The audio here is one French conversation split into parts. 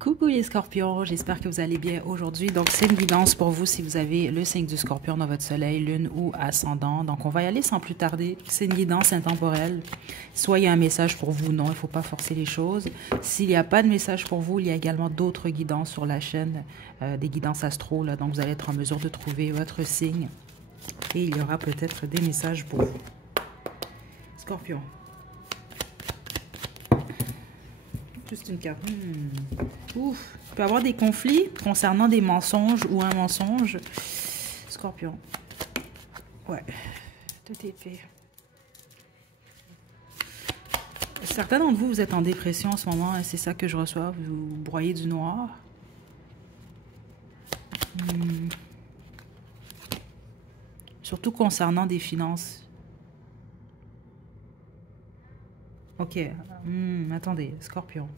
Coucou les scorpions, j'espère que vous allez bien aujourd'hui. Donc, c'est une guidance pour vous si vous avez le signe du scorpion dans votre soleil, lune ou ascendant. Donc, on va y aller sans plus tarder. C'est une guidance intemporelle. Soit il y a un message pour vous, non, il ne faut pas forcer les choses. S'il n'y a pas de message pour vous, il y a également d'autres guidances sur la chaîne, des guidances astro. Là, donc, vous allez être en mesure de trouver votre signe. Et il y aura peut-être des messages pour vous. Scorpion. Juste une carte. Ouf. Il peut y avoir des conflits concernant des mensonges ou un mensonge. Scorpion. Ouais. Tout est fait. Certains d'entre vous, vous êtes en dépression en ce moment. C'est ça que je reçois. Vous broyez du noir. Surtout concernant des finances. Ok. Attendez. Scorpion.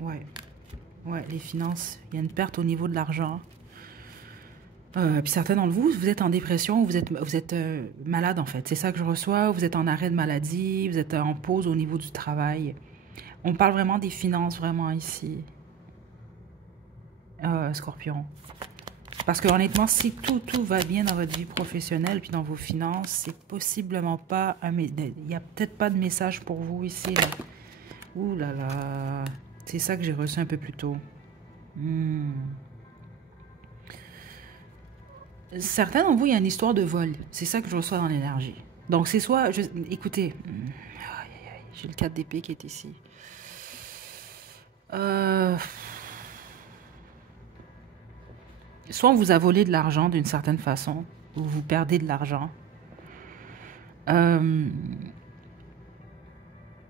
Ouais. Ouais, les finances. Il y a une perte au niveau de l'argent. Puis certains d'entre vous, vous êtes en dépression, vous êtes malade en fait. C'est ça que je reçois. Vous êtes en arrêt de maladie, vous êtes en pause au niveau du travail. On parle vraiment des finances, vraiment ici. Scorpion. Parce que honnêtement, si tout va bien dans votre vie professionnelle puis dans vos finances, c'est possiblement pas il n'y a peut-être pas de message pour vous ici. Là. Ouh là là. C'est ça que j'ai reçu un peu plus tôt. Certains d'entre vous, il y a une histoire de vol. C'est ça que je reçois dans l'énergie. Donc, c'est soit... Écoutez. J'ai le 4 d'épée qui est ici. Soit on vous a volé de l'argent d'une certaine façon, ou vous perdez de l'argent.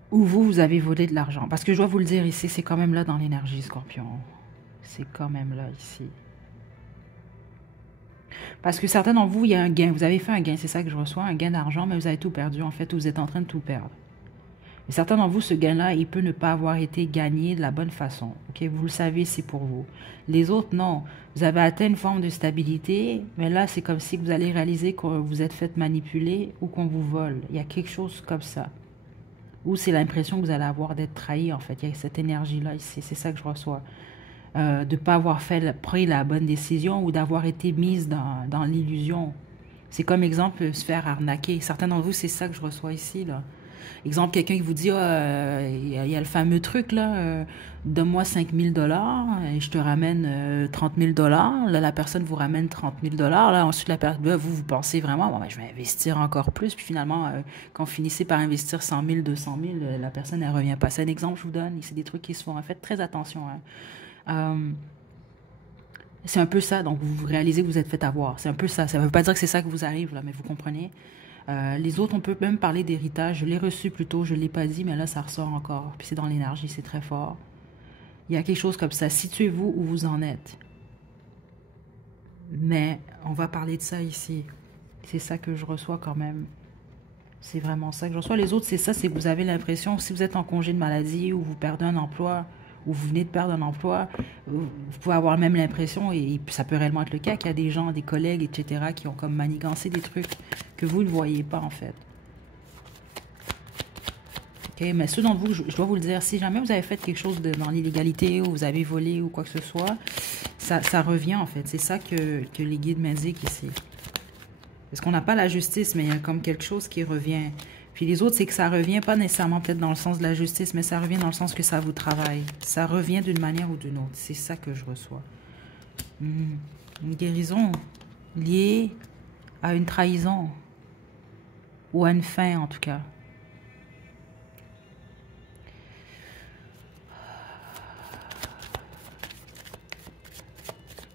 Ou vous avez volé de l'argent. Parce que je dois vous le dire ici, c'est quand même là dans l'énergie, Scorpion. C'est quand même là, ici. Parce que certains d'entre vous, il y a un gain. Vous avez fait un gain, c'est ça que je reçois, un gain d'argent, mais vous avez tout perdu, en fait, vous êtes en train de tout perdre. Et certains d'entre vous, ce gain-là, il peut ne pas avoir été gagné de la bonne façon. Ok, vous le savez, c'est pour vous. Les autres, non. Vous avez atteint une forme de stabilité, mais là, c'est comme si vous allez réaliser que vous êtes fait manipuler ou qu'on vous vole. Il y a quelque chose comme ça. Ou c'est l'impression que vous allez avoir d'être trahi, en fait. Il y a cette énergie-là ici, c'est ça que je reçois. De ne pas avoir pris la bonne décision ou d'avoir été mise dans l'illusion. C'est comme exemple se faire arnaquer. Certains d'entre vous, c'est ça que je reçois ici. Là. Exemple, quelqu'un qui vous dit, il y a le fameux truc, là, donne-moi 5 000 $ et je te ramène 30 000 $. Là, la personne vous ramène 30 000 $. Là, ensuite, vous pensez vraiment, bon, ben, je vais investir encore plus. Puis finalement, quand vous finissez par investir 100 000, 200 000, la personne, elle revient pas. C'est un exemple que je vous donne. C'est des trucs qui se font. En fait, très attention. C'est un peu ça, donc vous réalisez que vous êtes fait avoir. C'est un peu ça. Ça ne veut pas dire que c'est ça que vous arrive, là, mais vous comprenez. Les autres, on peut même parler d'héritage. Je l'ai reçu plus tôt, je ne l'ai pas dit, mais là, ça ressort encore. Puis c'est dans l'énergie, c'est très fort. Il y a quelque chose comme ça. Situez-vous où vous en êtes. Mais on va parler de ça ici. C'est ça que je reçois quand même. C'est vraiment ça que je reçois. Les autres, c'est ça, c'est que vous avez l'impression, si vous êtes en congé de maladie ou vous perdez un emploi, ou vous venez de perdre un emploi, vous pouvez avoir même l'impression, et ça peut réellement être le cas, qu'il y a des gens, des collègues, etc., qui ont comme manigancé des trucs que vous ne voyez pas, en fait. OK, mais ceux d'entre vous, je dois vous le dire, si jamais vous avez fait quelque chose dans l'illégalité, ou vous avez volé, ou quoi que ce soit, ça revient, en fait. C'est ça que les guides m'indiquent ici. Parce qu'on n'a pas la justice, mais il y a comme quelque chose qui revient. Puis les autres, c'est que ça revient pas nécessairement peut-être dans le sens de la justice, mais ça revient dans le sens que ça vous travaille. Ça revient d'une manière ou d'une autre. C'est ça que je reçois. Une guérison liée à une trahison. Ou à une fin, en tout cas.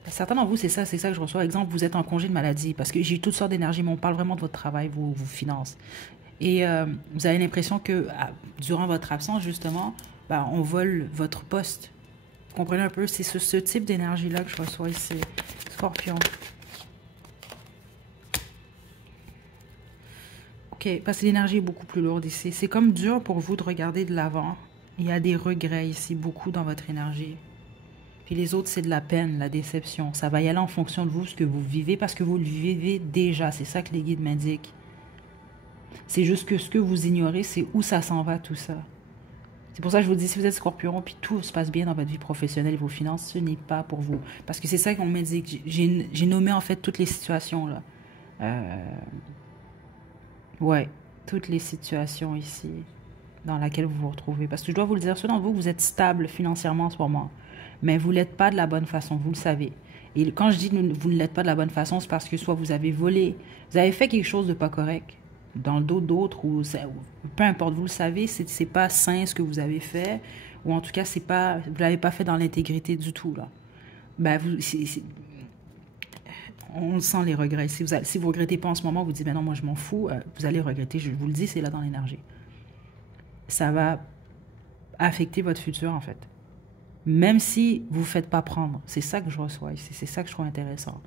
Certains d'entre vous, c'est ça que je reçois. Exemple, vous êtes en congé de maladie, parce que j'ai toutes sortes d'énergie, mais on parle vraiment de votre travail, vos finances. Et vous avez l'impression que durant votre absence, justement, ben, on vole votre poste. Vous comprenez un peu? C'est ce type d'énergie-là que je reçois ici. Scorpion. OK, parce que l'énergie est beaucoup plus lourde ici. C'est comme dur pour vous de regarder de l'avant. Il y a des regrets ici, beaucoup dans votre énergie. Puis les autres, c'est de la peine, la déception. Ça va y aller en fonction de vous, ce que vous vivez, parce que vous le vivez déjà. C'est ça que les guides m'indiquent. C'est juste que ce que vous ignorez, c'est où ça s'en va tout ça. C'est pour ça que je vous dis, si vous êtes scorpion, puis tout se passe bien dans votre vie professionnelle et vos finances, ce n'est pas pour vous. Parce que c'est ça qu'on me dit, que j'ai nommé en fait toutes les situations, là. Euh, ouais, toutes les situations ici dans lesquelles vous vous retrouvez. Parce que je dois vous le dire, ceux d'entre vous, vous êtes stable financièrement en ce moment, mais vous ne l'êtes pas de la bonne façon, vous le savez. Et quand je dis que vous ne l'êtes pas de la bonne façon, c'est parce que soit vous avez volé, vous avez fait quelque chose de pas correct dans le dos d'autres, ou peu importe, vous le savez, c'est pas sain ce que vous avez fait, ou en tout cas, c'est pas, vous l'avez pas fait dans l'intégrité du tout, là. Ben, on sent les regrets. Si vous regrettez pas en ce moment, vous dites, ben non, moi je m'en fous, vous allez regretter, je vous le dis, c'est là dans l'énergie. Ça va affecter votre futur, en fait. Même si vous ne vous faites pas prendre. C'est ça que je reçois ici. C'est ça que je trouve intéressant.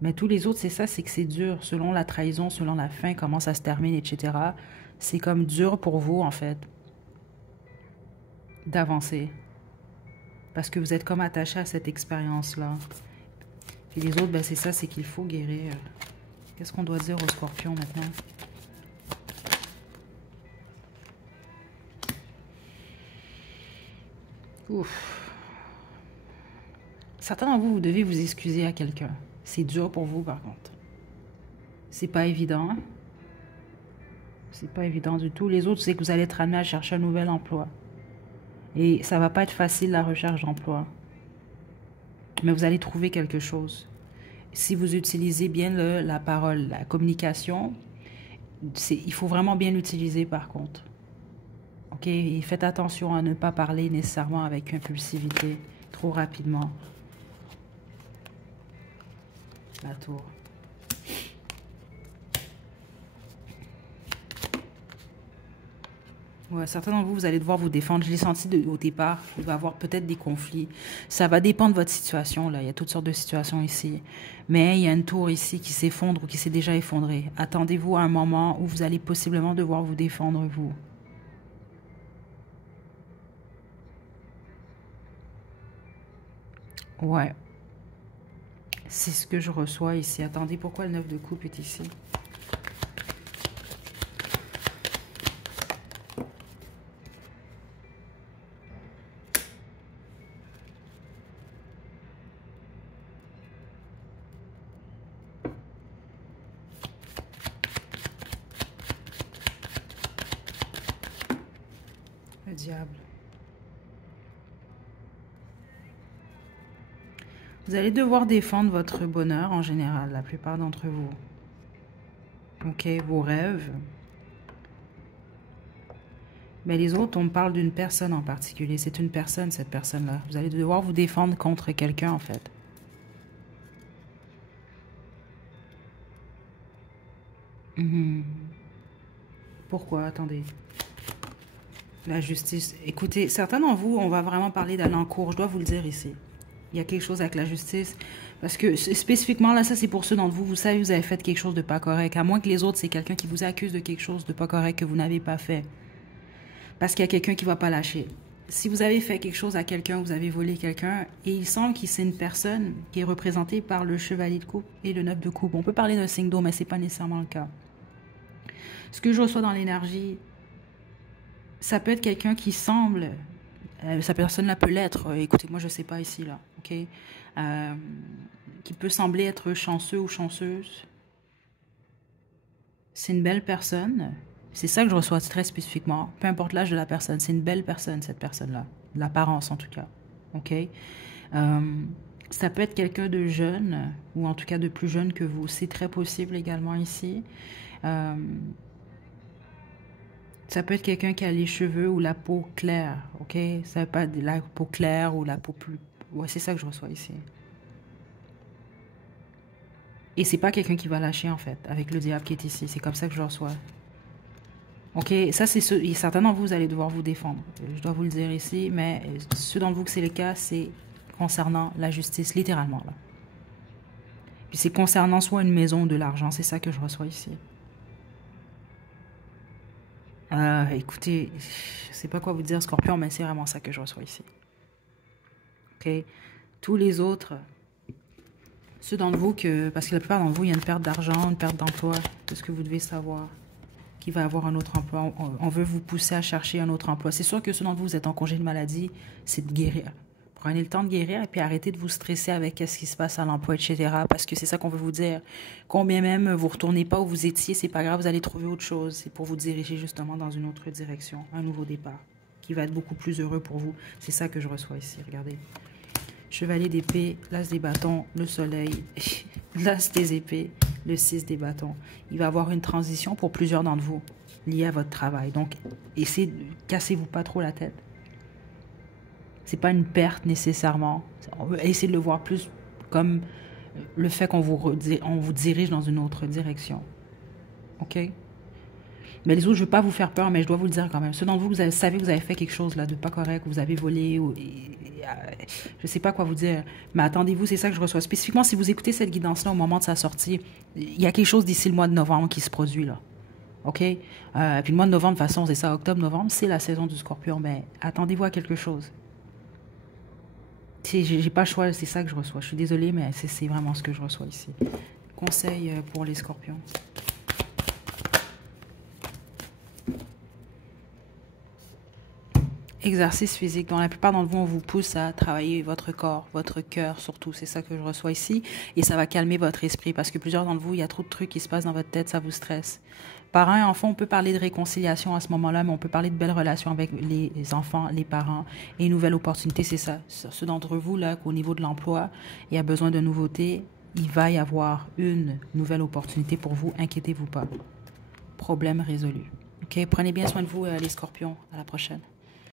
Mais tous les autres, c'est ça, c'est que c'est dur. Selon la trahison, selon la fin, comment ça se termine, etc. C'est comme dur pour vous, en fait, d'avancer. Parce que vous êtes comme attaché à cette expérience-là. Puis les autres, ben c'est ça, c'est qu'il faut guérir. Qu'est-ce qu'on doit dire aux scorpions maintenant? Ouf. Certains d'entre vous, vous devez vous excuser à quelqu'un. C'est dur pour vous, par contre. C'est pas évident. Hein? C'est pas évident du tout. Les autres, c'est que vous allez être amené à chercher un nouvel emploi. Et ça va pas être facile, la recherche d'emploi. Mais vous allez trouver quelque chose. Si vous utilisez bien la parole, la communication, il faut vraiment bien l'utiliser, par contre. OK? Et faites attention à ne pas parler nécessairement avec impulsivité, trop rapidement. La tour. Ouais, certains d'entre vous, vous allez devoir vous défendre. Je l'ai senti au départ. Il va y avoir peut-être des conflits. Ça va dépendre de votre situation, là. Il y a toutes sortes de situations ici. Mais il y a une tour ici qui s'effondre ou qui s'est déjà effondrée. Attendez-vous à un moment où vous allez possiblement devoir vous défendre, vous. Ouais. C'est ce que je reçois ici. Attendez, pourquoi le 9 de coupe est ici? Le diable. Vous allez devoir défendre votre bonheur en général, la plupart d'entre vous. OK, vos rêves. Mais les autres, on me parle d'une personne en particulier. C'est une personne, cette personne-là. Vous allez devoir vous défendre contre quelqu'un, en fait. Pourquoi? Attendez. La justice. Écoutez, certains d'entre vous, on va vraiment parler d'aller en cours. Je dois vous le dire ici. Il y a quelque chose avec la justice. Parce que spécifiquement, là, ça c'est pour ceux d'entre vous. Vous savez, vous avez fait quelque chose de pas correct. À moins que les autres, c'est quelqu'un qui vous accuse de quelque chose de pas correct que vous n'avez pas fait. Parce qu'il y a quelqu'un qui ne va pas lâcher. Si vous avez fait quelque chose à quelqu'un, vous avez volé quelqu'un, et il semble que c'est une personne qui est représentée par le chevalier de coupe et le 9 de coupe. On peut parler d'un signe d'eau, mais ce n'est pas nécessairement le cas. Ce que je reçois dans l'énergie, ça peut être quelqu'un qui semble, sa personne-là peut l'être, écoutez, moi je ne sais pas ici, là, ok, qui peut sembler être chanceux ou chanceuse. C'est une belle personne. C'est ça que je reçois très spécifiquement. Peu importe l'âge de la personne, c'est une belle personne, cette personne-là. L'apparence, en tout cas. OK? Ça peut être quelqu'un de jeune, ou en tout cas de plus jeune que vous. C'est très possible également ici. Ça peut être quelqu'un qui a les cheveux ou la peau claire. OK? Ça peut pas être la peau claire ou la peau plus... Ouais, c'est ça que je reçois ici. Et c'est pas quelqu'un qui va lâcher, en fait, avec le diable qui est ici. C'est comme ça que je le reçois. OK, ça c'est ceux, et certains d'entre vous, vous allez devoir vous défendre. Je dois vous le dire ici, mais ceux d'entre vous que c'est le cas, c'est concernant la justice, littéralement, là. Puis c'est concernant soit une maison ou de l'argent, c'est ça que je reçois ici. Écoutez, je sais pas quoi vous dire, Scorpion, mais c'est vraiment ça que je reçois ici. OK? Tous les autres, ceux d'entre vous que, parce que la plupart d'entre vous, il y a une perte d'argent, une perte d'emploi, tout ce que vous devez savoir. qui va avoir un autre emploi. On veut vous pousser à chercher un autre emploi. C'est sûr que ceux d'entre vous, vous êtes en congé de maladie, c'est de guérir. Prenez le temps de guérir et puis arrêtez de vous stresser avec ce qui se passe à l'emploi, etc. Parce que c'est ça qu'on veut vous dire. Combien même vous ne retournez pas où vous étiez, c'est pas grave, vous allez trouver autre chose. C'est pour vous diriger justement dans une autre direction, un nouveau départ, qui va être beaucoup plus heureux pour vous. C'est ça que je reçois ici, regardez. Chevalier d'épée, l'as des bâtons, le soleil, l'as des épées, le 6 des bâtons. Il va y avoir une transition pour plusieurs d'entre vous liée à votre travail. Donc, essayez de cassez-vous pas trop la tête. C'est pas une perte nécessairement. Essayez de le voir plus comme le fait qu'on vous dirige dans une autre direction. OK? Mais les autres, je ne veux pas vous faire peur, mais je dois vous le dire quand même. Ceux d'entre vous, vous savez que vous avez fait quelque chose là, de pas correct, vous avez volé, ou, je ne sais pas quoi vous dire. Mais attendez-vous, c'est ça que je reçois. Spécifiquement, si vous écoutez cette guidance-là au moment de sa sortie, il y a quelque chose d'ici le mois de novembre qui se produit là. OK? Puis le mois de novembre, de toute façon, c'est ça, octobre-novembre, c'est la saison du scorpion. Mais attendez-vous à quelque chose. J'ai pas le choix, c'est ça que je reçois. Je suis désolée, mais c'est vraiment ce que je reçois ici. Conseil pour les scorpions. Exercice physique. Dans la plupart d'entre vous, on vous pousse à travailler votre corps, votre cœur surtout. C'est ça que je reçois ici. Et ça va calmer votre esprit parce que plusieurs d'entre vous, il y a trop de trucs qui se passent dans votre tête, ça vous stresse. Parents et enfants, on peut parler de réconciliation à ce moment-là, mais on peut parler de belles relations avec les enfants, les parents et une nouvelle opportunité, c'est ça. Ceux d'entre vous, là, qu'au niveau de l'emploi, il y a besoin de nouveautés, il va y avoir une nouvelle opportunité pour vous. Inquiétez-vous pas. Problème résolu. OK? Prenez bien soin de vous, les scorpions. À la prochaine.